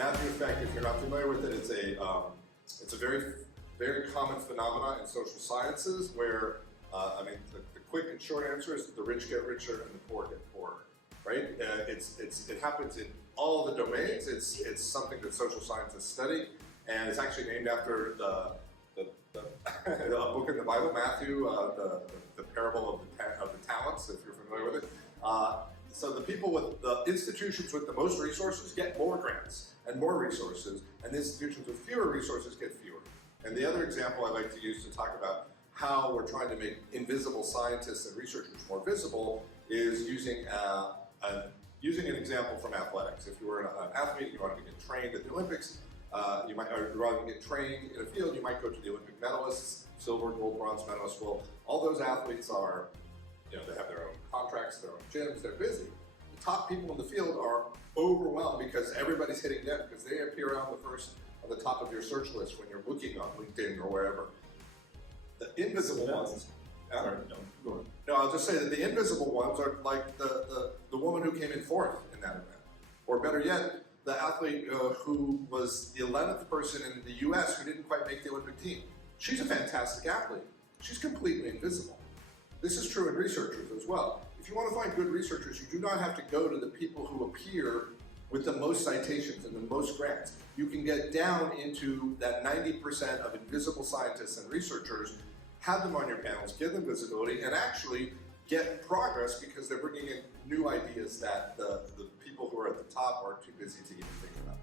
Matthew effect, if you're not familiar with it, it's a very, very common phenomenon in social sciences where, I mean, the quick and short answer is that the rich get richer and the poor get poorer, right? It happens in all the domains. It's something that social scientists study, and it's actually named after the book in the Bible, Matthew, the parable of the talents, if you're familiar with it. So the people with the institutions with the most resources get more grants and more resources, and the institutions with fewer resources get fewer. And the other example I like to use to talk about how we're trying to make invisible scientists and researchers more visible is using an example from athletics. If you were an athlete, you wanted to get trained at the Olympics, you might rather get trained in a field, you might go to the Olympic medalists, silver, gold, bronze medalists. Well, all those athletes are, they have their own contracts, their own gyms, they're busy. The top people in the field are overwhelmed because everybody's hitting them, because they appear on the top of your search list when you're looking on LinkedIn or wherever. The invisible ones. No, I'll just say that the invisible ones are like the woman who came in fourth in that event. Or better yet, the athlete who was the 11th person in the US who didn't quite make the Olympic team. She's a fantastic athlete. She's completely invisible. This is true in researchers as well. If you want to find good researchers, you do not have to go to the people who appear with the most citations and the most grants. You can get down into that 90% of invisible scientists and researchers, have them on your panels, give them visibility, and actually get progress because they're bringing in new ideas that the people who are at the top are too busy to even think about.